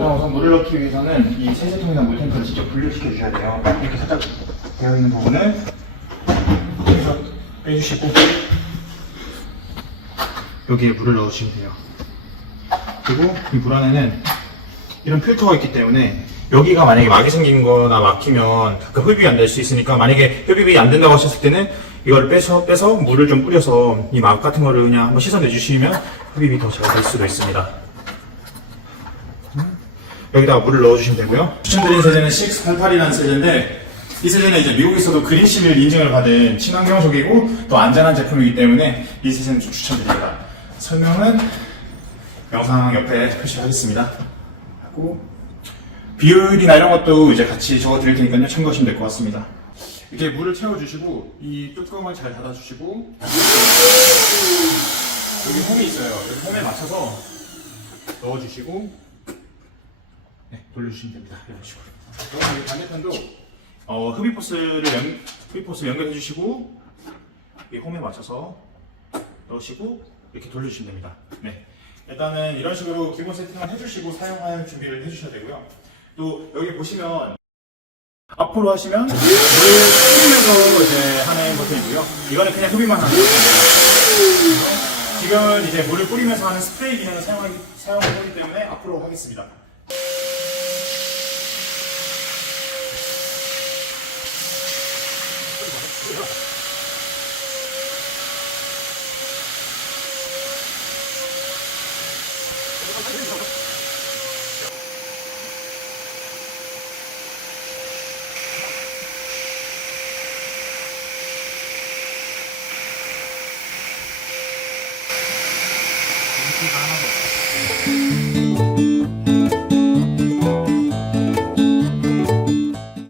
우선 물을 넣기 위해서는 이 세제통이나 물탱크를 직접 분류시켜 주셔야 돼요. 이렇게 살짝 되어 있는 부분을 여기서 빼주시고 여기에 물을 넣으시면 돼요. 그리고 이 물 안에는 이런 필터가 있기 때문에 여기가 만약에 막이 생긴 거나 막히면 그 흡입이 안 될 수 있으니까 만약에 흡입이 안 된다고 하셨을 때는 이걸 빼서 빼서 물을 좀 뿌려서 이 막 같은 거를 그냥 한번 씻어내 주시면 흡입이 더 잘 될 수도 있습니다. 음, 여기다가 물을 넣어주시면 되고요. 추천드린 세제는 688이라는 세제인데 이 세제는 이제 미국에서도 그린실 인증을 받은 친환경적이고 또 안전한 제품이기 때문에 이 세제는 좀 추천드립니다. 설명은 영상 옆에 표시하겠습니다. 하고 비율이나 이런 것도 이제 같이 적어 드릴 테니까요. 참고하시면 될 것 같습니다. 이렇게 물을 채워주시고 이 뚜껑을 잘 닫아주시고 여기 홈이 있어요. 여기 홈에 맞춰서 넣어주시고 네, 돌려주시면 됩니다. 이런 식으로. 그럼 여기 반대편도 어, 흡입 포스를 연, 흡입 포스 연결해 주시고 이 홈에 맞춰서 넣으시고 이렇게 돌려주시면 됩니다. 네. 일단은 이런 식으로 기본 세팅을 해주시고 사용할 준비를 해주셔야 되고요. 또 여기 보시면 앞으로 하시면 물 뿌리면서 이제 하는 버튼이고요. 이거는 그냥 흡입만 하는 거예요. 지금은 이제 물을 뿌리면서 하는 스프레이 기능을 사용하기, 사용할 거기 때문에 앞으로 하겠습니다.